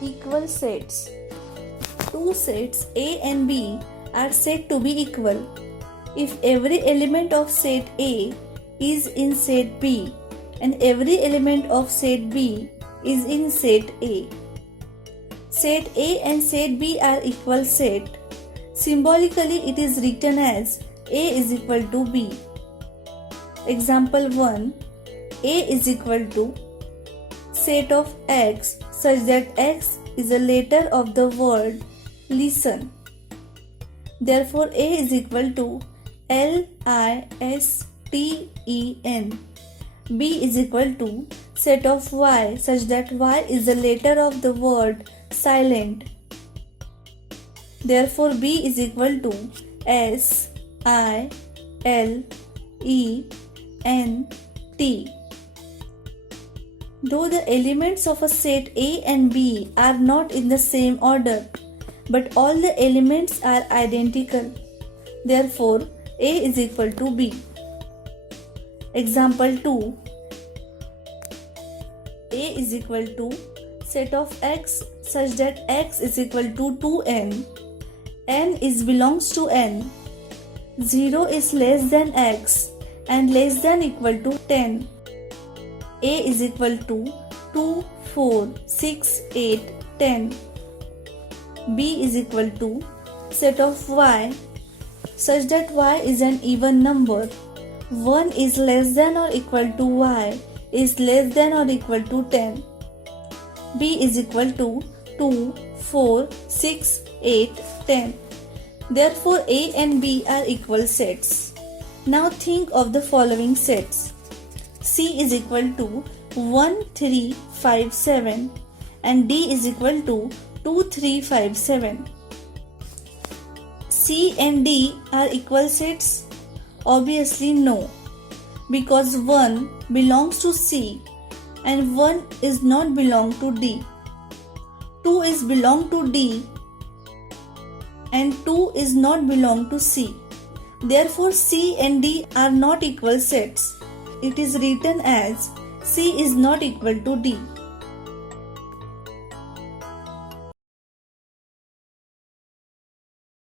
Equal sets. Two sets A and B are said to be equal if every element of set A is in set B and every element of set B is in set A. Set A and set B are equal set. Symbolically, it is written as A is equal to B. Example 1. A is equal to set of X such that X is a letter of the word listen. Therefore, A is equal to LISTEN. B is equal to set of Y such that Y is a letter of the word silent. Therefore, B is equal to SILENT. Though the elements of a set A and B are not in the same order, but all the elements are identical. Therefore, A is equal to B. Example 2. A is equal to set of X such that X is equal to 2n. N is belongs to N. 0 is less than X and less than equal to 10. A is equal to 2, 4, 6, 8, 10. B is equal to set of Y such that Y is an even number. 1 is less than or equal to Y is less than or equal to 10. B is equal to 2, 4, 6, 8, 10. Therefore, A and B are equal sets. Now think of the following sets. C is equal to 1, 3, 5, 7 and D is equal to 2, 3, 5, 7. C and D are equal sets? Obviously no, because 1 belongs to C and 1 is not belong to D. 2 is belong to D and 2 is not belong to C. Therefore, C and D are not equal sets. It is written as C is not equal to D.